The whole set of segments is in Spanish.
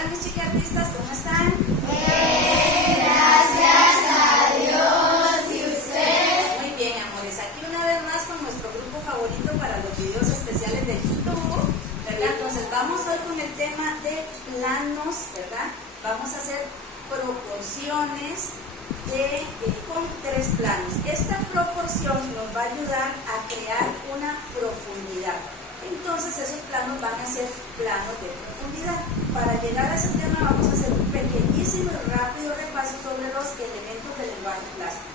Hola mis chiquiartistas, ¿cómo están? Bien, gracias a Dios. ¿Y usted? Muy bien, amores. Aquí una vez más con nuestro grupo favorito para los videos especiales de YouTube, ¿verdad? Entonces vamos hoy con el tema de planos, ¿verdad? Vamos a hacer proporciones con 3 planos. Esta proporción nos va a ayudar a crear una profundidad. Entonces esos planos van a ser planos de profundidad. Para llegar a ese tema vamos a hacer un pequeñísimo y rápido repaso sobre los elementos del lenguaje plástico.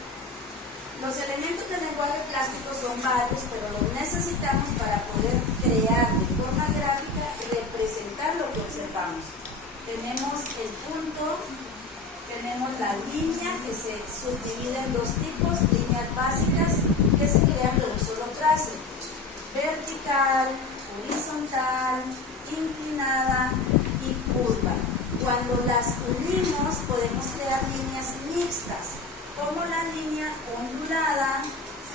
Los elementos del lenguaje plástico son varios, pero los necesitamos para poder crear de forma gráfica y representar lo que observamos. Tenemos el punto, tenemos la línea que se subdivide en 2 tipos, líneas básicas que se crean de un solo trazo: vertical, horizontal, inclinada y curva. Cuando las unimos podemos crear líneas mixtas, como la línea ondulada,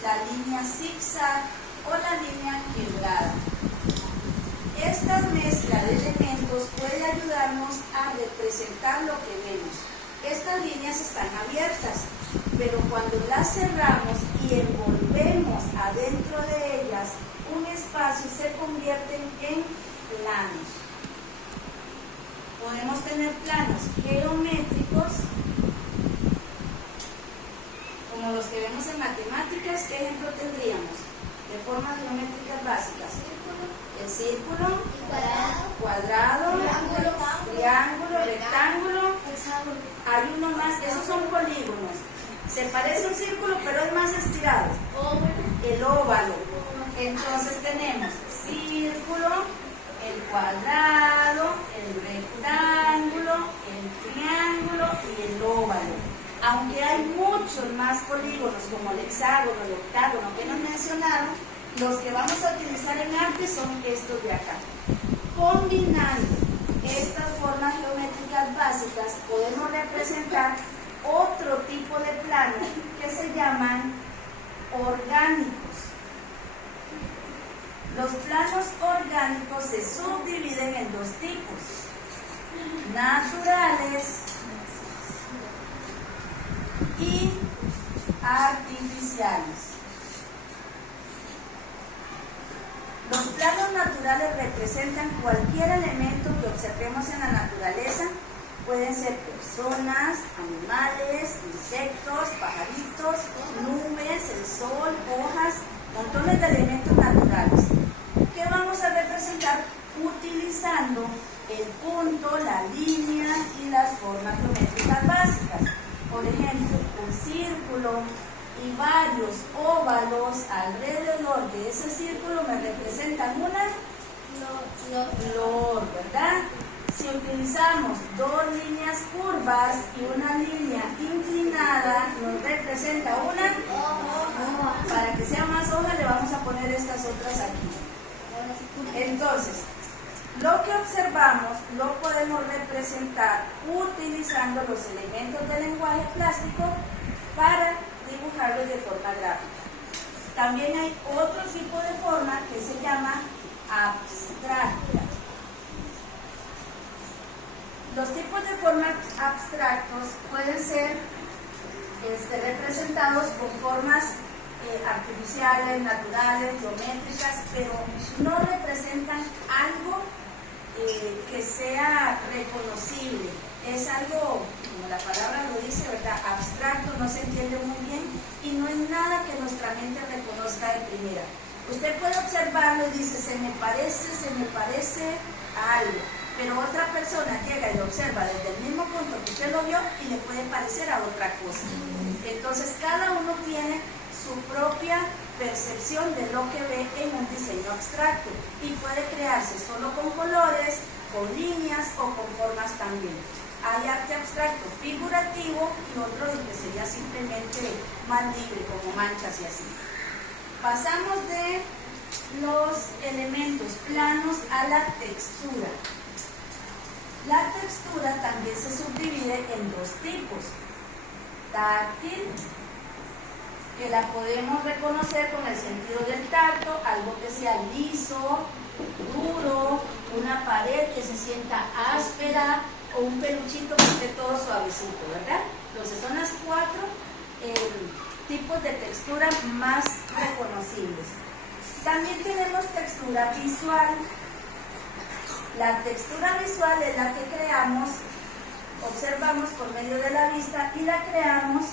la línea zigzag o la línea quebrada. Esta mezcla de elementos puede ayudarnos a representar lo que vemos. Estas líneas están abiertas, pero cuando las cerramos y envolvemos adentro de ellas un espacio, se convierten en planos. Podemos tener planos geométricos, como los que vemos en matemáticas. ¿Qué ejemplo tendríamos de formas geométricas básicas? El círculo, cuadrado, triángulo, rectángulo. Hay uno más, esos son polígonos. Se parece a un círculo, pero es más estirado. El óvalo. Entonces tenemos círculo, el cuadrado, el rectángulo, el triángulo y el óvalo. Aunque hay muchos más polígonos como el hexágono, el octágono que nos mencionaron, los que vamos a utilizar en arte son estos de acá. Combinando estas formas geométricas básicas podemos representar otro tipo de planos que se llaman orgánicos. Los planos orgánicos se subdividen en 2 tipos: naturales y artificiales. Los planos naturales representan cualquier elemento que observemos en la naturaleza. Pueden ser personas, animales, insectos, pajaritos, nubes, el sol, hojas, montones de elementos naturales. ¿Qué vamos a representar? Utilizando el punto, la línea y las formas geométricas básicas. Por ejemplo, un círculo y varios óvalos alrededor de ese círculo me representan una flor, ¿verdad? Si utilizamos 2 líneas curvas y una línea inclinada, nos representa una hoja. Para que sea más hoja, le vamos a poner estas otras aquí. Entonces, lo que observamos lo podemos representar utilizando los elementos del lenguaje plástico para dibujarlos de forma gráfica. También hay otro tipo de forma que se llama abstracta. Los tipos de formas abstractos pueden ser representados con formas artificiales, naturales, geométricas, pero no representan algo que sea reconocible. Es algo, como la palabra lo dice, ¿verdad? Abstracto, no se entiende muy bien y no es nada que nuestra mente reconozca de primera. Usted puede observarlo y dice, se me parece a algo, pero otra persona llega y lo observa desde el mismo punto que usted lo vio y le puede parecer a otra cosa. Entonces cada uno tiene su propia percepción de lo que ve en un diseño abstracto y puede crearse solo con colores, con líneas o con formas también. Hay arte abstracto figurativo y otro que sería simplemente más libre, como manchas y así. Pasamos de los elementos planos a la textura. La textura también se subdivide en 2 tipos: táctil, que la podemos reconocer con el sentido del tacto, algo que sea liso, duro, una pared que se sienta áspera o un peluchito que esté todo suavecito, ¿verdad? Entonces son las 4 tipos de textura más reconocibles. También tenemos textura visual. La textura visual es la que creamos, observamos por medio de la vista y la creamos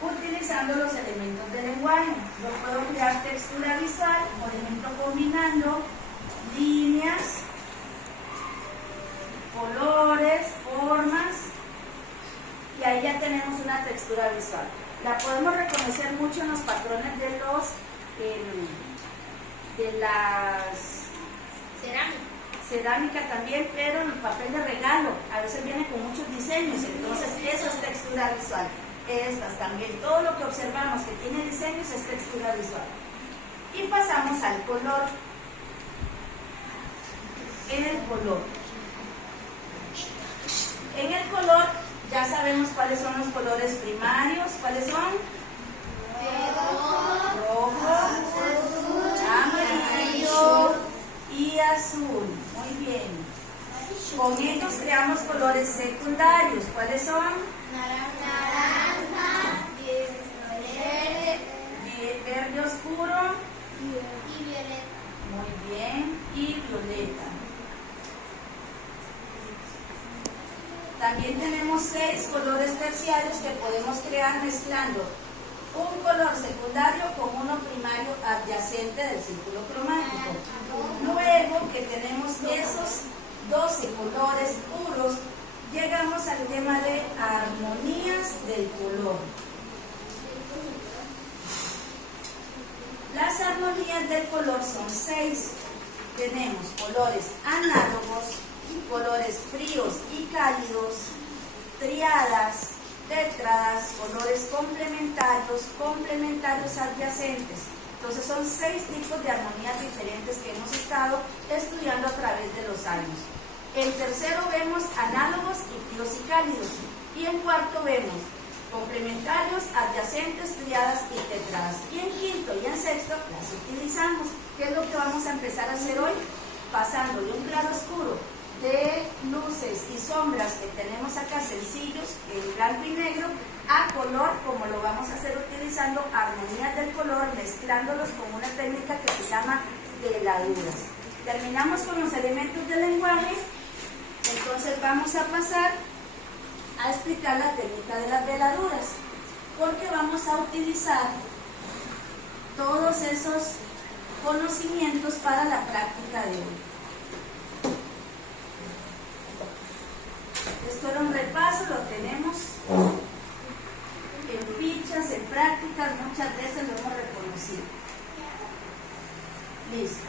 utilizando los elementos del lenguaje. Yo puedo crear textura visual, por ejemplo, combinando líneas, colores, formas, y ahí ya tenemos una textura visual. La podemos reconocer mucho en los patrones de las cerámica también, pero en el papel de regalo a veces viene con muchos diseños, entonces eso es textura visual. Estas también, todo lo que observamos que tiene diseños es textura visual. Y pasamos al color. En el color ya sabemos cuáles son los colores primarios. ¿Cuáles son? Rojo, amarillo y azul. Muy bien. Con ellos creamos colores secundarios. ¿Cuáles son? Naranja, Verde oscuro y violeta. muy bien, y violeta. También tenemos 6 colores terciarios que podemos crear mezclando un color secundario con uno primario adyacente del círculo cromático. Luego que tenemos esos 12 colores puros, llegamos al tema de armonías del color. Las armonías del color son 6. Tenemos colores análogos, colores fríos y cálidos, triadas, tétradas, colores complementarios, complementarios adyacentes. Entonces son 6 tipos de armonías diferentes que hemos estado estudiando a través de los años. En tercero vemos análogos y fríos y cálidos. Y en cuarto vemos complementarios, adyacentes, triadas y tetradas. Y en quinto y en sexto las utilizamos. ¿Qué es lo que vamos a empezar a hacer hoy? Pasando de un claro oscuro, de luces y sombras que tenemos acá sencillos, en blanco y negro, a color, como lo vamos a hacer utilizando armonías del color, mezclándolos con una técnica que se llama veladuras. Terminamos con los elementos del lenguaje, entonces vamos a pasar a explicar la técnica de las veladuras, porque vamos a utilizar todos esos conocimientos para la práctica de hoy. Esto era un repaso, lo tenemos en fichas, en prácticas, muchas veces lo hemos reconocido. Listo.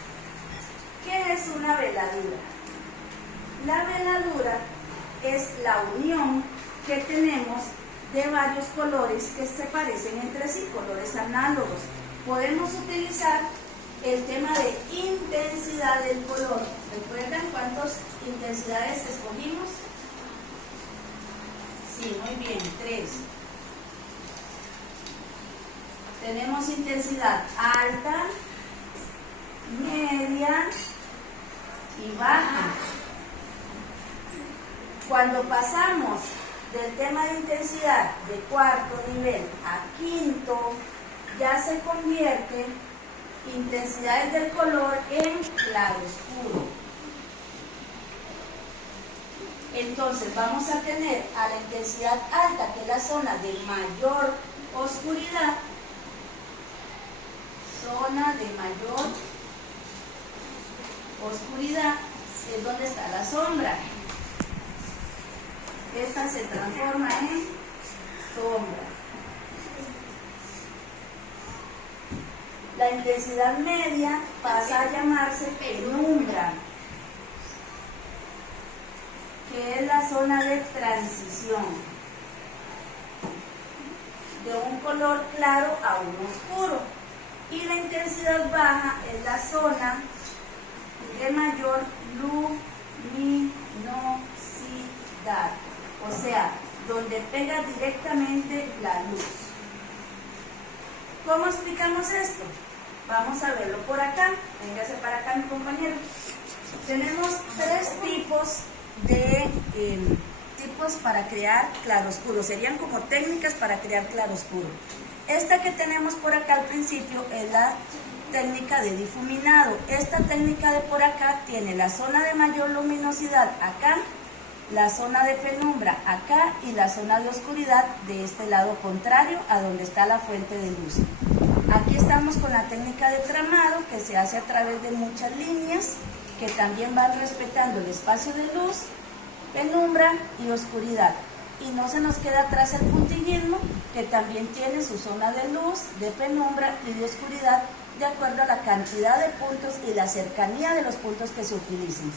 ¿Qué es una veladura? La veladura es la unión que tenemos de varios colores que se parecen entre sí, colores análogos. Podemos utilizar el tema de intensidad del color. ¿Recuerdan cuántas intensidades escogimos? Sí, muy bien, 3. Tenemos intensidad alta, media y baja. Cuando pasamos del tema de intensidad de cuarto nivel a quinto, ya se convierte intensidades del color en claro oscuro. Entonces vamos a tener a la intensidad alta, que es la zona de mayor oscuridad, zona de mayor oscuridad, es donde está la sombra. Esta se transforma en sombra. La intensidad media pasa a llamarse penumbra, que es la zona de transición de un color claro a un oscuro. Y la intensidad baja es la zona de mayor luminosidad, o sea, donde pega directamente la luz. ¿Cómo explicamos esto? Vamos a verlo por acá. Véngase para acá, mi compañero. Tenemos 3 tipos de tipos para crear claroscuro, serían como técnicas para crear claroscuro. Esta que tenemos por acá al principio es la técnica de difuminado. Esta técnica de por acá tiene la zona de mayor luminosidad acá, la zona de penumbra acá y la zona de oscuridad de este lado contrario a donde está la fuente de luz. Aquí estamos con la técnica de tramado que se hace a través de muchas líneas que también van respetando el espacio de luz, penumbra y oscuridad. Y no se nos queda atrás el puntillismo, que también tiene su zona de luz, de penumbra y de oscuridad, de acuerdo a la cantidad de puntos y la cercanía de los puntos que se utilicen.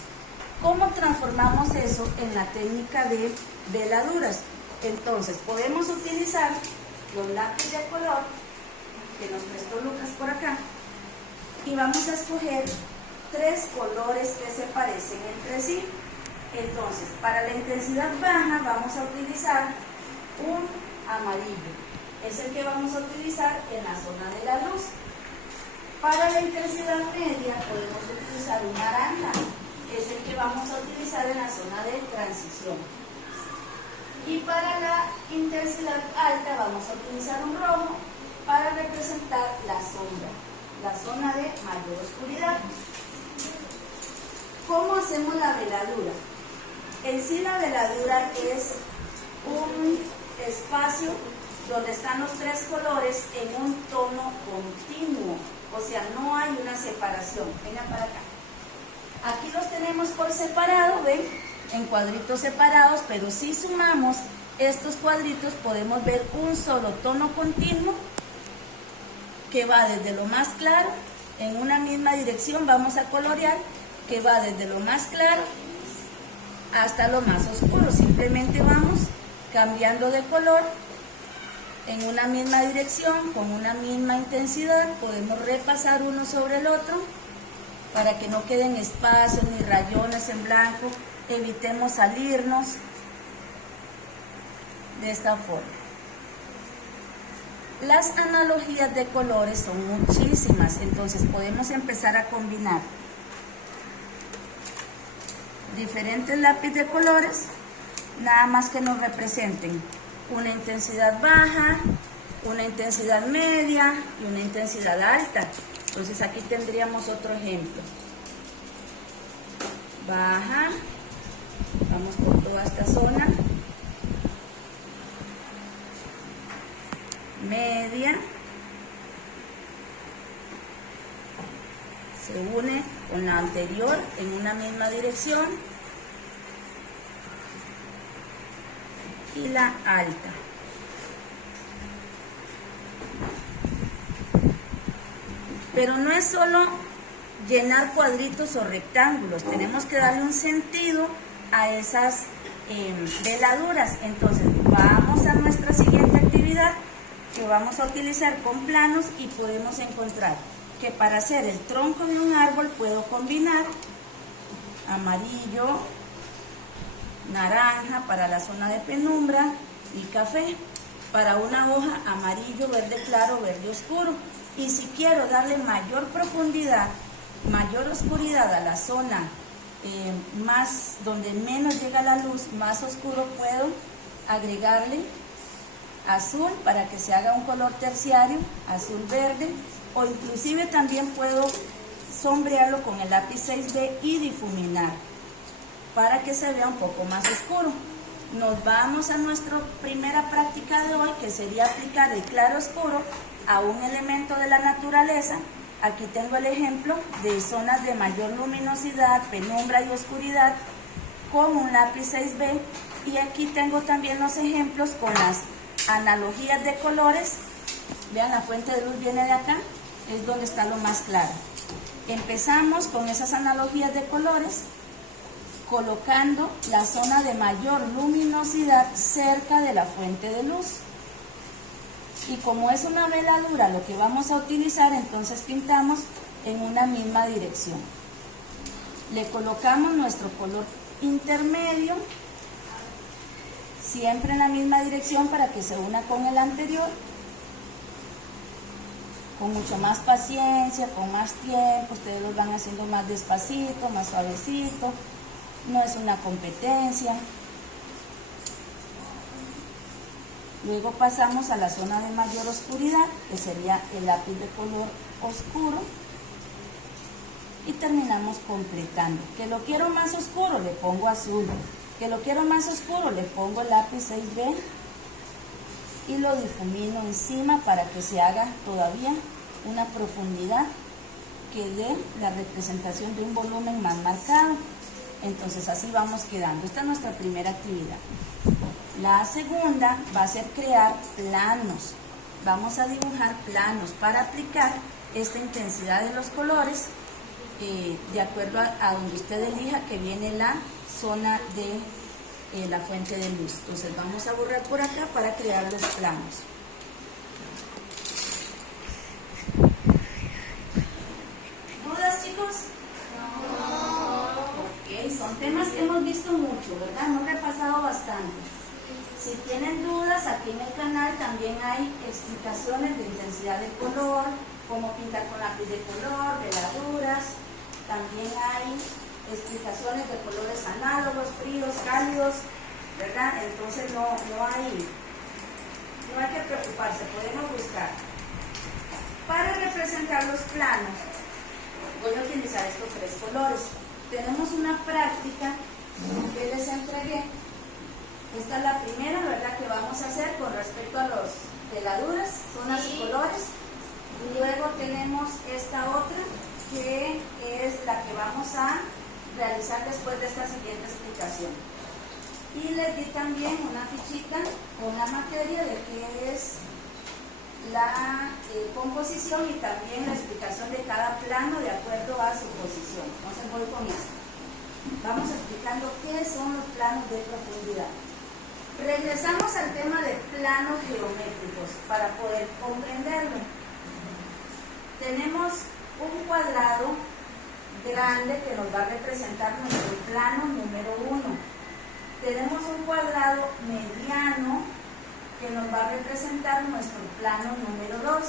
¿Cómo transformamos eso en la técnica de veladuras? Entonces, podemos utilizar los lápices de color que nos prestó Lucas por acá y vamos a escoger 3 colores que se parecen entre sí. Entonces, para la intensidad baja vamos a utilizar un amarillo. Es el que vamos a utilizar en la zona de la luz. Para la intensidad media podemos utilizar un naranja, que es el que vamos a utilizar en la zona de transición. Y para la intensidad alta vamos a utilizar un rojo para representar la sombra, la zona de mayor oscuridad. ¿Cómo hacemos la veladura? En sí la veladura es un espacio donde están los 3 colores en un tono continuo, o sea, no hay una separación. Vengan para acá. Aquí los tenemos por separado, ¿ven? En cuadritos separados, pero si sumamos estos cuadritos podemos ver un solo tono continuo que va desde lo más claro, en una misma dirección vamos a colorear, que va desde lo más claro hasta lo más oscuro. Simplemente vamos cambiando de color en una misma dirección, con una misma intensidad. Podemos repasar uno sobre el otro para que no queden espacios ni rayones en blanco. Evitemos salirnos de esta forma. Las analogías de colores son muchísimas, entonces podemos empezar a combinar diferentes lápices de colores, nada más que nos representen una intensidad baja, una intensidad media y una intensidad alta. Entonces aquí tendríamos otro ejemplo. Baja, vamos por toda esta zona, media, se une con la anterior en una misma dirección, y la alta. Pero no es solo llenar cuadritos o rectángulos, tenemos que darle un sentido a esas veladuras. Entonces vamos a nuestra siguiente actividad, que vamos a utilizar con planos, y podemos encontrar que para hacer el tronco de un árbol puedo combinar amarillo, naranja para la zona de penumbra y café. Para una hoja, amarillo, verde claro, verde oscuro. Y si quiero darle mayor profundidad, mayor oscuridad a la zona más donde menos llega la luz, más oscuro, puedo agregarle azul para que se haga un color terciario, azul verde, o inclusive también puedo sombrearlo con el lápiz 6B y difuminar para que se vea un poco más oscuro. Nos vamos a nuestra primera práctica de hoy, que sería aplicar el claro oscuro a un elemento de la naturaleza. Aquí tengo el ejemplo de zonas de mayor luminosidad, penumbra y oscuridad con un lápiz 6B, y aquí tengo también los ejemplos con las analogías de colores. Vean, la fuente de luz viene de acá, es donde está lo más claro. Empezamos con esas analogías de colores colocando la zona de mayor luminosidad cerca de la fuente de luz. Y como es una veladura lo que vamos a utilizar, entonces pintamos en una misma dirección. Le colocamos nuestro color intermedio, siempre en la misma dirección para que se una con el anterior, con mucho más paciencia, con más tiempo. Ustedes lo van haciendo más despacito, más suavecito, no es una competencia. Luego pasamos a la zona de mayor oscuridad, que sería el lápiz de color oscuro. Y terminamos completando. Que lo quiero más oscuro, le pongo azul. Que lo quiero más oscuro, le pongo el lápiz 6B y lo difumino encima para que se haga todavía una profundidad que dé la representación de un volumen más marcado. Entonces así vamos quedando. Esta es nuestra primera actividad. La segunda va a ser crear planos. Vamos a dibujar planos para aplicar esta intensidad de los colores de acuerdo a donde usted elija que viene la zona de la fuente de luz. Entonces vamos a borrar por acá para crear los planos. ¿Dudas, chicos? No. Ok, son temas que hemos visto mucho, ¿verdad? Hemos repasado bastante. Si tienen dudas, aquí en el canal también hay explicaciones de intensidad de color, cómo pintar con lápiz de color, veladuras. También hay explicaciones de colores análogos, fríos, cálidos, ¿verdad? Entonces no hay que preocuparse, podemos buscar. Para representar los planos, voy a utilizar estos 3 colores. Tenemos una práctica que les entregué. Esta es la primera, ¿verdad?, que vamos a hacer con respecto a las veladuras, zonas y colores. Y luego tenemos esta otra, que es la que vamos a realizar después de esta siguiente explicación. Y les di también una fichita con la materia de qué es la composición y también la explicación de cada plano de acuerdo a su posición. Entonces voy con esto. Vamos explicando qué son los planos de profundidad. Regresamos al tema de planos geométricos para poder comprenderlo. Tenemos un cuadrado grande que nos va a representar nuestro plano número 1. Tenemos un cuadrado mediano que nos va a representar nuestro plano número 2.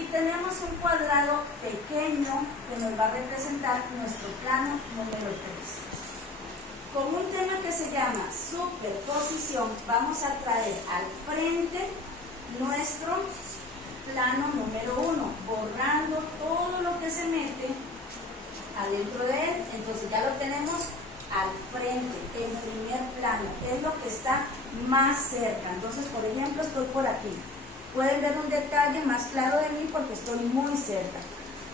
Y tenemos un cuadrado pequeño que nos va a representar nuestro plano número 3. Con un tema que se llama superposición, vamos a traer al frente nuestro plano número 1, borrando todo lo que se mete adentro de él. Entonces ya lo tenemos al frente, en primer plano, es lo que está más cerca. Entonces, por ejemplo, estoy por aquí. Pueden ver un detalle más claro de mí porque estoy muy cerca.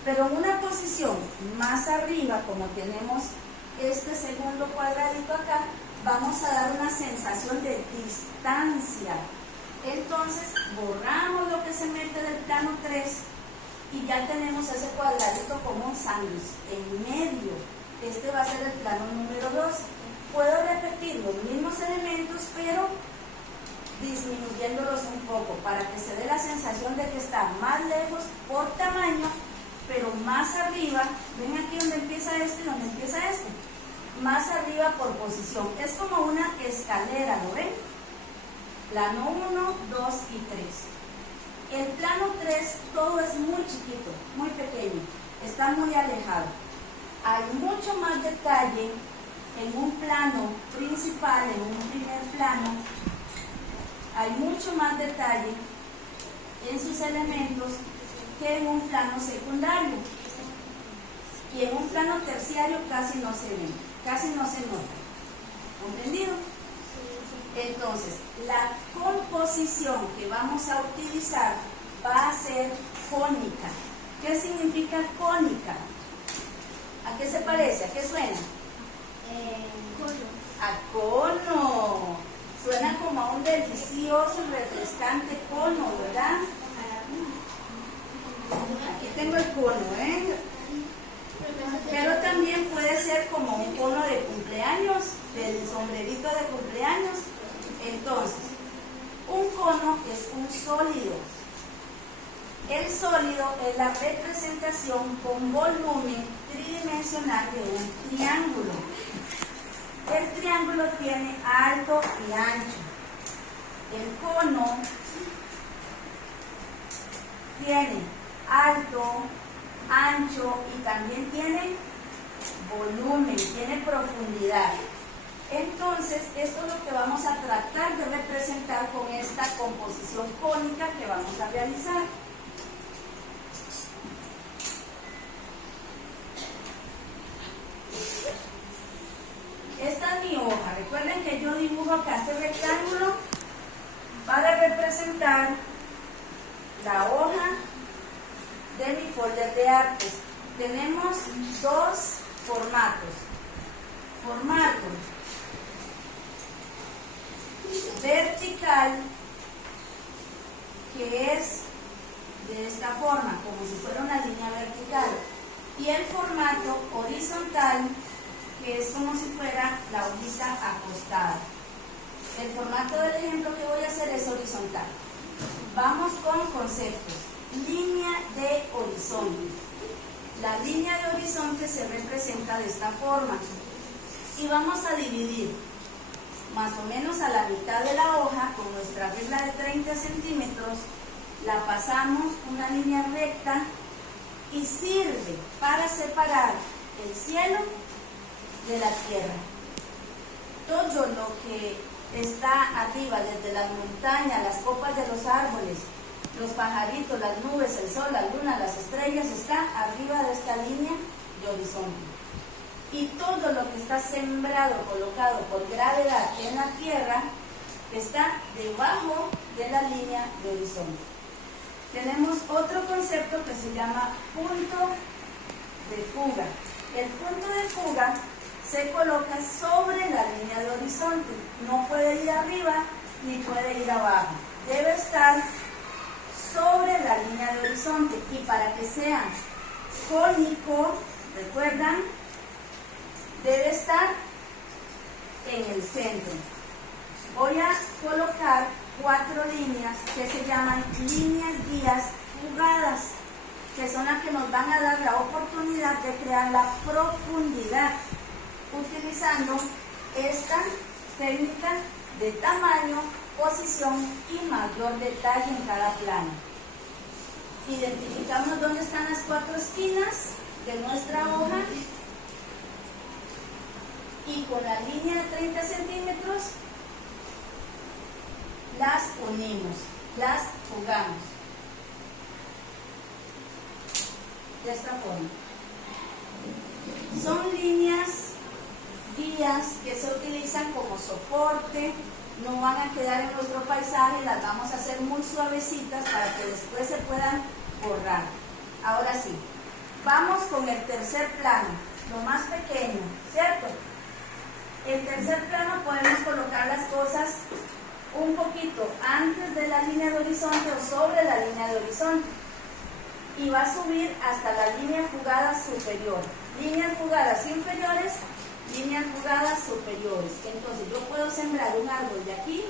Pero en una posición más arriba, como tenemos este segundo cuadradito acá, vamos a dar una sensación de distancia. Entonces borramos lo que se mete del plano 3 y ya tenemos ese cuadradito como un sándwich en medio. Este va a ser el plano número 2. Puedo repetir los mismos elementos, pero disminuyéndolos un poco para que se dé la sensación de que está más lejos por tamaño, pero más arriba. Ven aquí donde empieza este y donde empieza este. Más arriba por posición. Es como una escalera, ¿lo ven? Plano 1, 2 y 3. El plano 3 todo es muy chiquito, muy pequeño, está muy alejado. Hay mucho más detalle en un plano principal, en un primer plano. Hay mucho más detalle en sus elementos que en un plano secundario. Y en un plano terciario casi no se ven, casi no se nota. ¿Comprendido? Entonces, la composición que vamos a utilizar va a ser cónica. ¿Qué significa cónica? ¿A qué se parece? ¿A qué suena? Cono. A cono. Suena como a un delicioso y refrescante cono, ¿verdad? Aquí tengo el cono, ¿eh? Pero también puede ser como un cono de cumpleaños, del sombrerito de cumpleaños. Entonces, un cono es un sólido. El sólido es la representación con volumen tridimensional de un triángulo. El triángulo tiene alto y ancho. El cono tiene alto, ancho y también tiene volumen, tiene profundidad. Entonces, esto es lo que vamos a tratar de representar con esta composición cónica que vamos a realizar. Esta es mi hoja. Recuerden que yo dibujo acá este rectángulo para representar la hoja de mi folder de artes. Tenemos dos formatos. Formato vertical, que es de esta forma, como si fuera una línea vertical, y el formato horizontal, que es como si fuera la hojita acostada. El formato del ejemplo que voy a hacer es horizontal. Vamos con conceptos. Línea de horizonte. La línea de horizonte se representa de esta forma. Y vamos a dividir más o menos a la mitad de la hoja con nuestra regla de 30 centímetros. La pasamos una línea recta y sirve para separar el cielo de la tierra. Todo lo que está arriba, desde las montañas, las copas de los árboles, los pajaritos, las nubes, el sol, la luna, las estrellas, está arriba de esta línea de horizonte. Y todo lo que está sembrado, colocado por gravedad en la tierra, está debajo de la línea de horizonte. Tenemos otro concepto que se llama punto de fuga. El punto de fuga se coloca sobre la línea de horizonte. No puede ir arriba ni puede ir abajo. Debe estar sobre la línea de horizonte. Y para que sea cónico, ¿recuerdan? Debe estar en el centro. Voy a colocar 4 líneas que se llaman líneas guías fugadas, que son las que nos van a dar la oportunidad de crear la profundidad, utilizando esta técnica de tamaño, posición y mayor detalle en cada plano. Identificamos dónde están las 4 esquinas de nuestra hoja y con la línea de 30 centímetros las unimos, las fugamos de esta forma. Son líneas guías que se utilizan como soporte, no van a quedar en nuestro paisaje, las vamos a hacer muy suavecitas para que después se puedan borrar. Ahora sí, vamos con el tercer plano, lo más pequeño, ¿cierto? El tercer plano podemos colocar las cosas un poquito antes de la línea de horizonte o sobre la línea de horizonte y va a subir hasta la línea fugada superior. Líneas fugadas inferiores, líneas fugadas superiores. Entonces yo puedo sembrar un árbol de aquí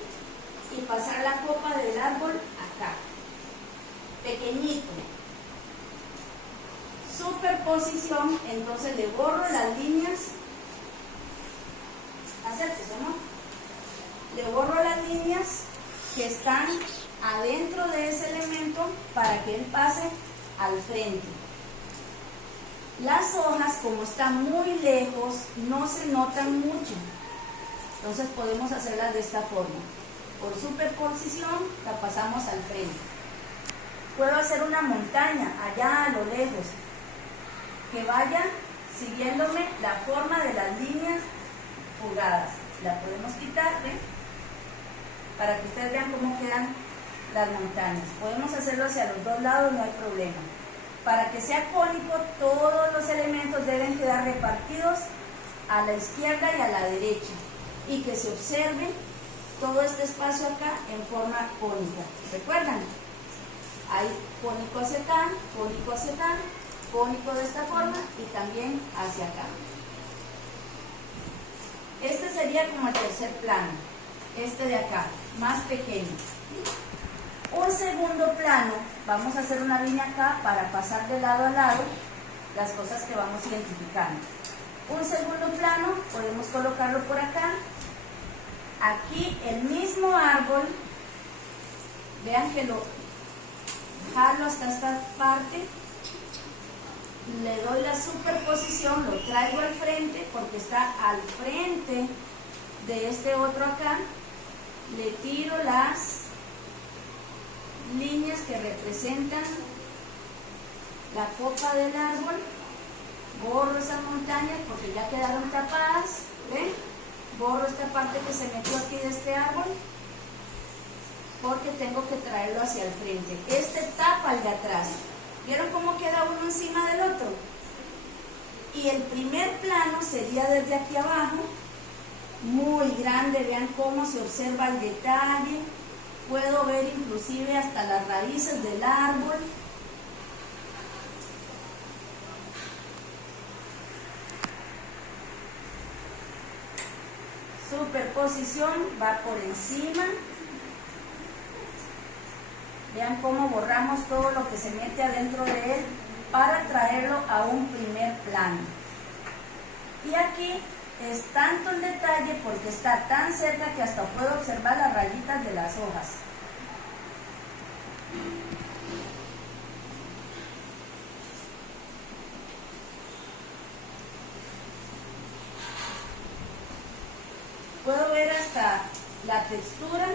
y pasar la copa del árbol acá, pequeñito. Superposición, entonces le borro las líneas. Acérquese, ¿no? Le borro las líneas que están adentro de ese elemento para que él pase al frente. Las hojas, como están muy lejos, no se notan mucho. Entonces podemos hacerlas de esta forma. Por superposición la pasamos al frente. Puedo hacer una montaña allá a lo lejos que vaya siguiéndome la forma de las líneas fugadas. La podemos quitar, ¿ven? Para que ustedes vean cómo quedan las montañas. Podemos hacerlo hacia los dos lados, no hay problema. Para que sea cónico, todos los elementos deben quedar repartidos a la izquierda y a la derecha y que se observe todo este espacio acá en forma cónica. ¿Recuerdan? Hay cónico hacia acá, cónico de esta forma y también hacia acá. Este sería como el tercer plano, este de acá, más pequeño. Un segundo plano, vamos a hacer una línea acá para pasar de lado a lado las cosas que vamos identificando. Un segundo plano, podemos colocarlo por acá. Aquí el mismo árbol, vean que lo jalo hasta esta parte, le doy la superposición, lo traigo al frente porque está al frente de este otro acá, le tiro las líneas que representan la copa del árbol, borro esas montañas porque ya quedaron tapadas, ¿ven? Borro esta parte que se metió aquí de este árbol porque tengo que traerlo hacia el frente. Este tapa el de atrás. ¿Vieron cómo queda uno encima del otro? Y el primer plano sería desde aquí abajo, muy grande, vean cómo se observa el detalle, puedo ver inclusive hasta las raíces del árbol. Superposición va por encima. Vean cómo borramos todo lo que se mete adentro de él para traerlo a un primer plano. Y aquí es tanto el detalle porque está tan cerca que hasta puedo observar las rayitas de las hojas. Puedo ver hasta la textura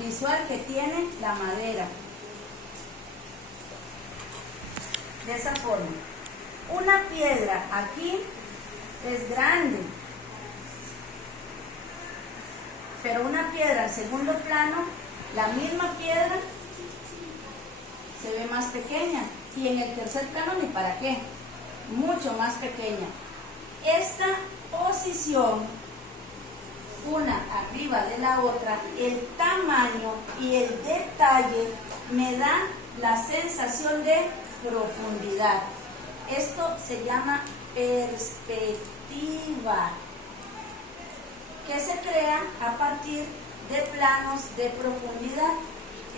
visual que tiene la madera. De esa forma. Una piedra aquí es grande, pero una piedra al segundo plano, la misma piedra se ve más pequeña, y en el tercer plano ni para qué, mucho más pequeña. Esta posición, una arriba de la otra, el tamaño y el detalle me da la sensación de profundidad. Esto se llama perspectiva, que se crea a partir de planos de profundidad.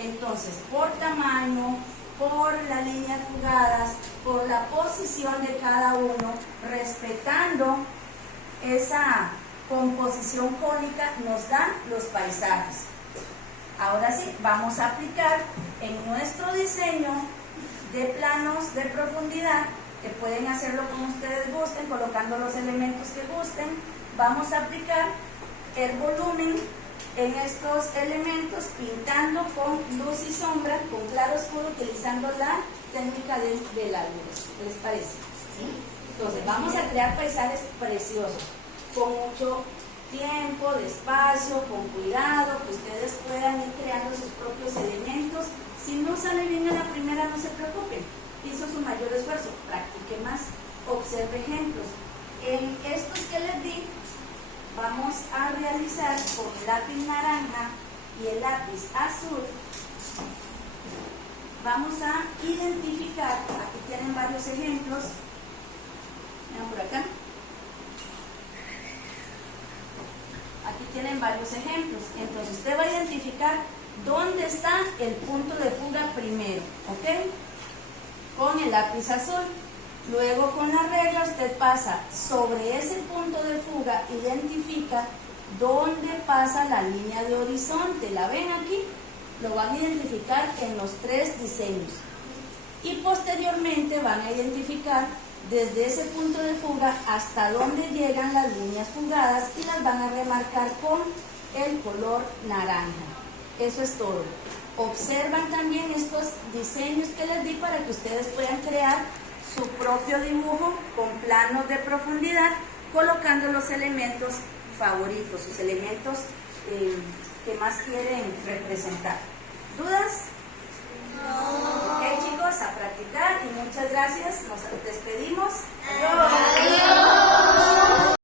Entonces, por tamaño, por las líneas fugadas, por la posición de cada uno, respetando esa composición cónica, nos dan los paisajes. Ahora sí, vamos a aplicar en nuestro diseño de planos de profundidad, que pueden hacerlo como ustedes gusten, colocando los elementos que gusten. Vamos a aplicar el volumen en estos elementos, pintando con luz y sombra, con claro oscuro, utilizando la técnica de la luz. ¿Les parece? ¿Sí? Entonces vamos a crear paisajes preciosos, con mucho tiempo, despacio, con cuidado, que ustedes puedan ir creando sus propios elementos. Si no sale bien a la primera, no se preocupen, hizo su mayor esfuerzo, practique más, observe ejemplos. En estos que les di, vamos a realizar con el lápiz naranja y el lápiz azul, vamos a identificar, aquí tienen varios ejemplos, vean por acá, aquí tienen varios ejemplos. Entonces usted va a identificar dónde está el punto de fuga primero, ¿ok? Con el lápiz azul. Luego con la regla usted pasa sobre ese punto de fuga, identifica dónde pasa la línea de horizonte. ¿La ven aquí? Lo van a identificar en los tres diseños. Y posteriormente van a identificar desde ese punto de fuga hasta dónde llegan las líneas fugadas y las van a remarcar con el color naranja. Eso es todo. Observan también estos diseños que les di para que ustedes puedan crear su propio dibujo con planos de profundidad, colocando los elementos favoritos, sus elementos que más quieren representar. ¿Dudas? No. Ok, chicos, a practicar y muchas gracias. Nos despedimos. Adiós.